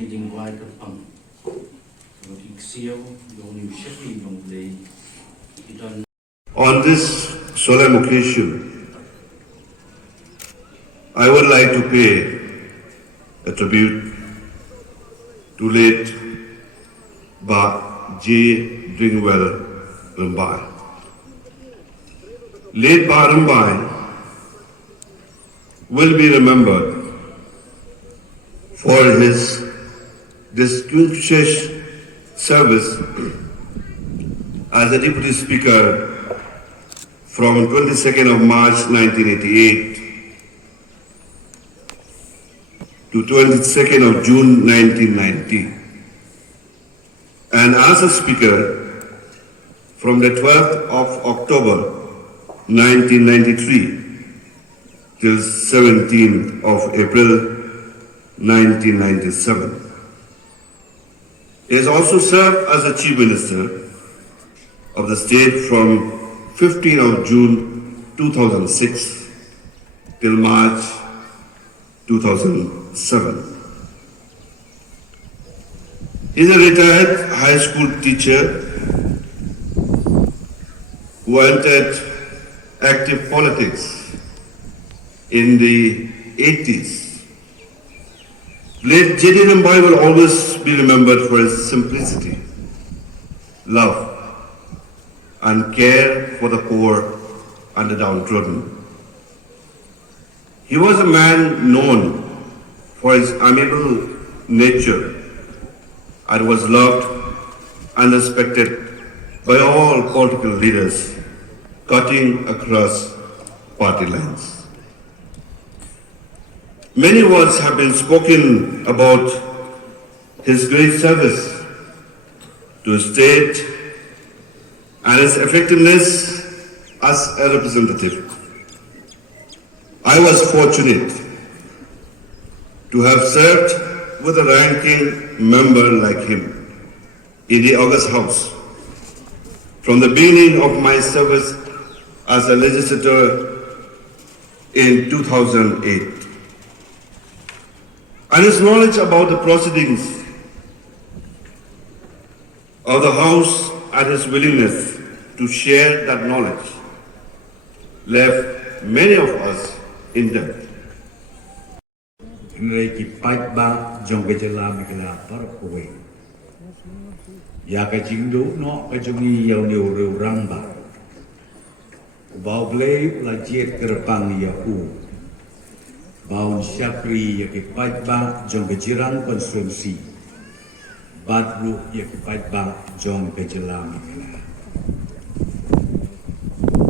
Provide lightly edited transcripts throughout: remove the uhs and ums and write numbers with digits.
Liên quan các phẩm rồi siêu dùng nhiều sách hình dùng để On this solemn occasion, I would like to pay a tribute to late JD Rymbai. Late Rymbai will be remembered for his distinguished service as a Deputy Speaker from 22nd of March 1988 to 22nd of June 1990, and as a Speaker from the 12th of October 1993 till 17th of April 1997. He has also served as the Chief Minister of the state from 15th of June 2006 till March 2007. He is a retired high school teacher who entered active politics in the 80s. Late JD Rymbai will always be remembered for his simplicity, love, and care for the poor and the downtrodden. He was a man known for his amiable nature and was loved and respected by all political leaders, cutting across party lines. Many words have been spoken about his great service to his state and his effectiveness as a representative. I was fortunate to have served with a ranking member like him in the August House from the beginning of my service as a legislator in 2008. And his knowledge about the proceedings of the House and his willingness to share that knowledge left many of us in debt. Myntri pyndep jylla mikla parkowe. Ya ka jingleh no ka jungi yau ni rangbah. Bau blei la jet gerbang ya u. Baun syakri ya ke pyndep jong ke jirang konstruksi. Badru ya ke pyndep jong ke jylla mikla.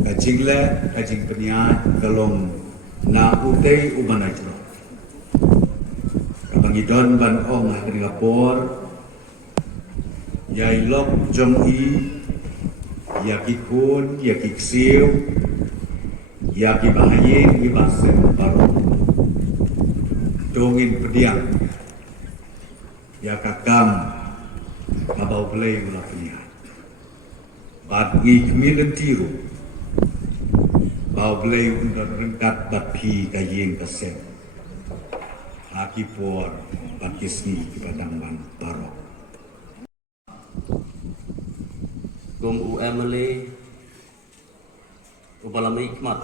Ka jingleh ka jing peniat kalong na utei umanai tro. Kapangidon ban ong hakri lapor yai lok jong i yakikun yakiksiu yakibahayin ibasen barom dongin pediang yakakam kabau play ulah peniat bat ngi kemilen tiru bau play undar rengkat bat pi kayeng kasem Aki por bakisni kipadangman barok. gồm Emily upalamai khmat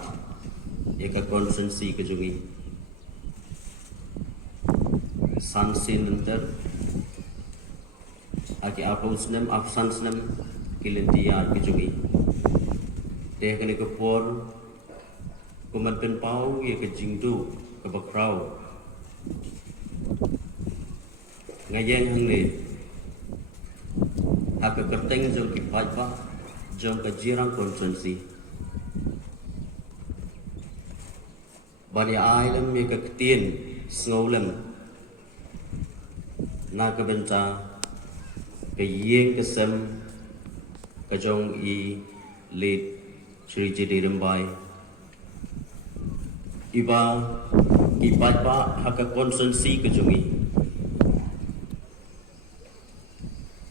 eka constancy ke jungi sansin enter aki apusnem absansnem kilentia ke jungi teh kene ke por kumat pen pau ye ke jingdu ke bakrau ngayeng hang ni hak kerteng jong ki pyndep jong ke jirang konsensi bani ailam ye ke tien snolem na ke benta ke yeng ke sem ke jong i lead Sri JD Rymbai iba ki pyndep hak konsensi ke jungi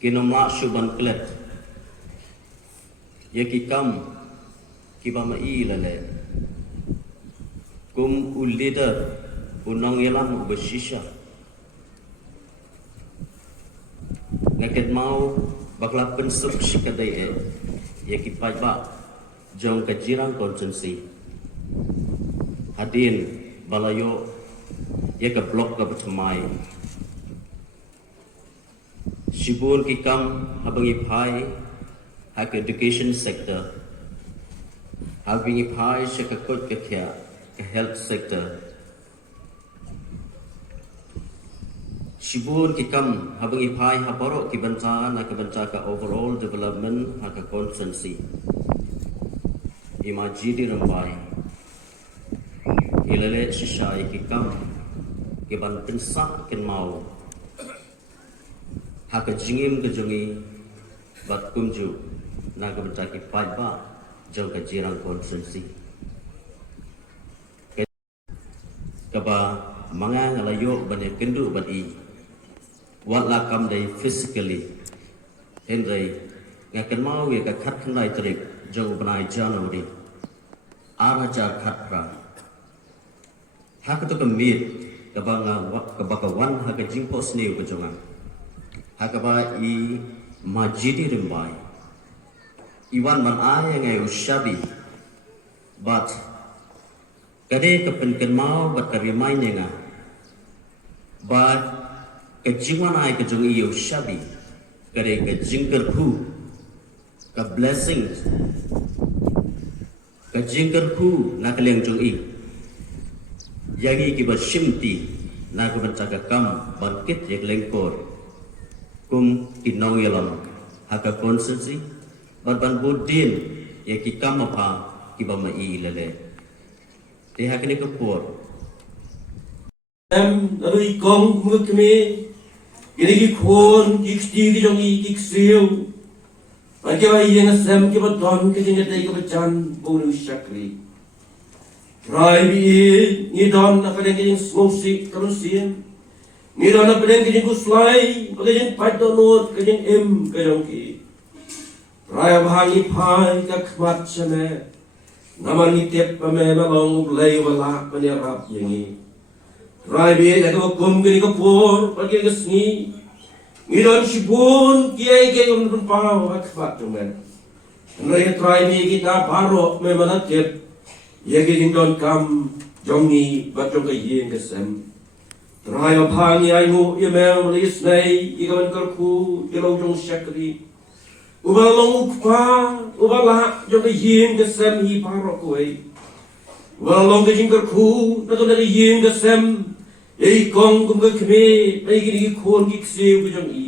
kinomla shuban klet ye ki kam ki ba ma i lale kum u leader unang yelam beshisha ngaket mau bakla pensuk shikadai ya kipai ba jong kajirang konsensi hadin balayo ya ka blok ka bertemai shibun kikam habangi pai hak education sector habangi pai shakakot kakya ka health sector Shibun kikam habang ipai haboro ki banca na ka banca ka overall development ha ka constancy. Ima JD Rymbai. Ilale shisai kikam ki ban pensa ken mau. Ha ka jingim ke jongi bat kumju na ka banca ki pai ba jong ka jirang constancy. Kaba manga ngalayo bane kendu bat i. Wat la kam day physically Henry ngakan mau ya ka khat khnai trip jong banai January araja khat pra ha ka to ka mit ka banga ka baka wan ha ka jingpo sneu ka jonga ha ka ba I ma JD Rymbai iwan man aya ngai ushabi but kade ka pen mau bat ka remind nga but kejingwan ai kejung iyo shabi kare kejingker ku ka blessings kejingker ku na kaleng jung i yagi ki shimti na ka banca ka kam bangkit yak lengkor kum kinong yalam haka constancy ban budin ya ki kam apa ki ba mai lele te hakene ka por Dari kong mukmi Gini khôn ki jongi ki siu Ake ba yang sem ki ba don ki jinga dai ki ba chan bolu shakri Try bi ni don na kalen ki smosi karon sien ni don na kalen ki kuslai ba ki pat do not ki em ka jong ki Try bhangi phai ka khmat chame namani tep pa me ba long lei wala pa ni rap yengi Try bi la ko kum gini ko por pa ki sni Ngidon shibun kiai kiai pun pau akfat tumen. Naya try ni kita baro me manakit. Ye ki ngidon kam jongi batong kay yeng kesem. Try aphangi ai mu ye mel malis nay igawan karku ilaw jong shakri. Ubalong ukpa ubala jong kay yeng kesem hi baro kuai. Ubalong kay karku nato na yeng kesem. Ei kong kum ka kme ai gi khon gi kseu ku jong i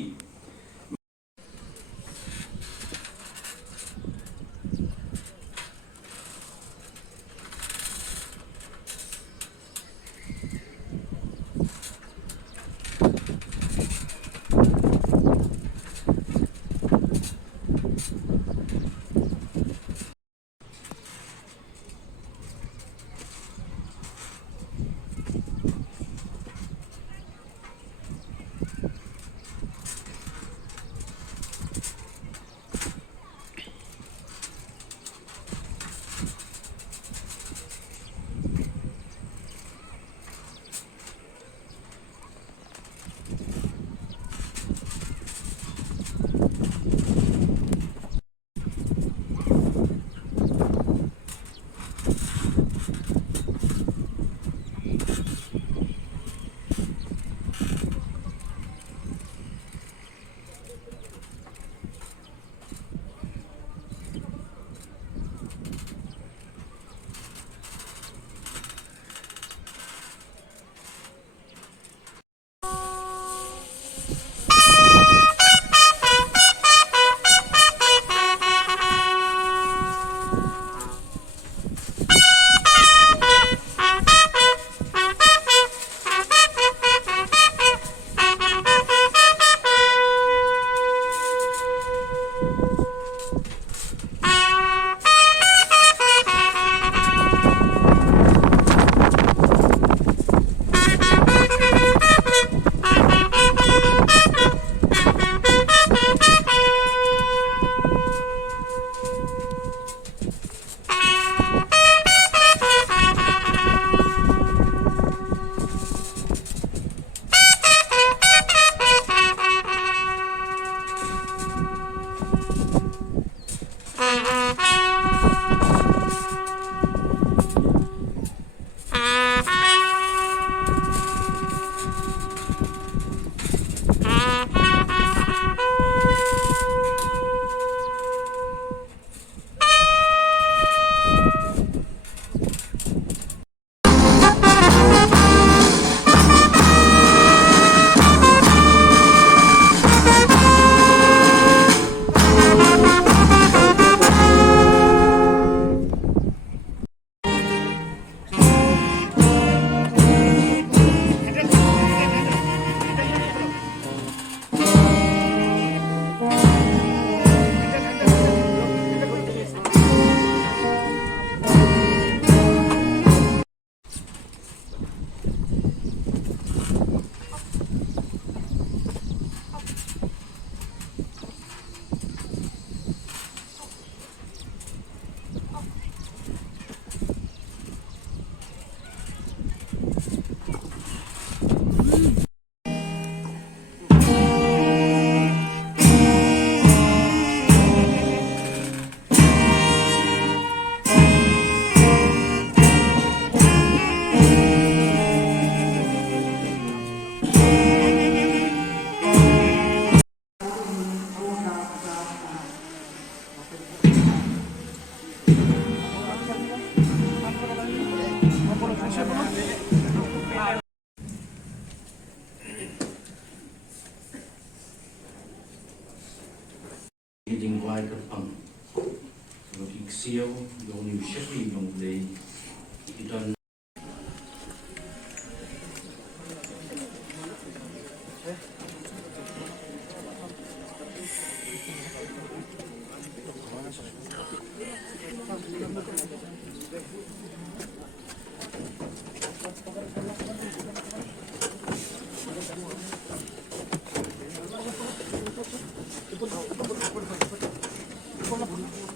jingleh cái phẩm rồi thì siêu dùng nhiều chất gì dùng để cho Ito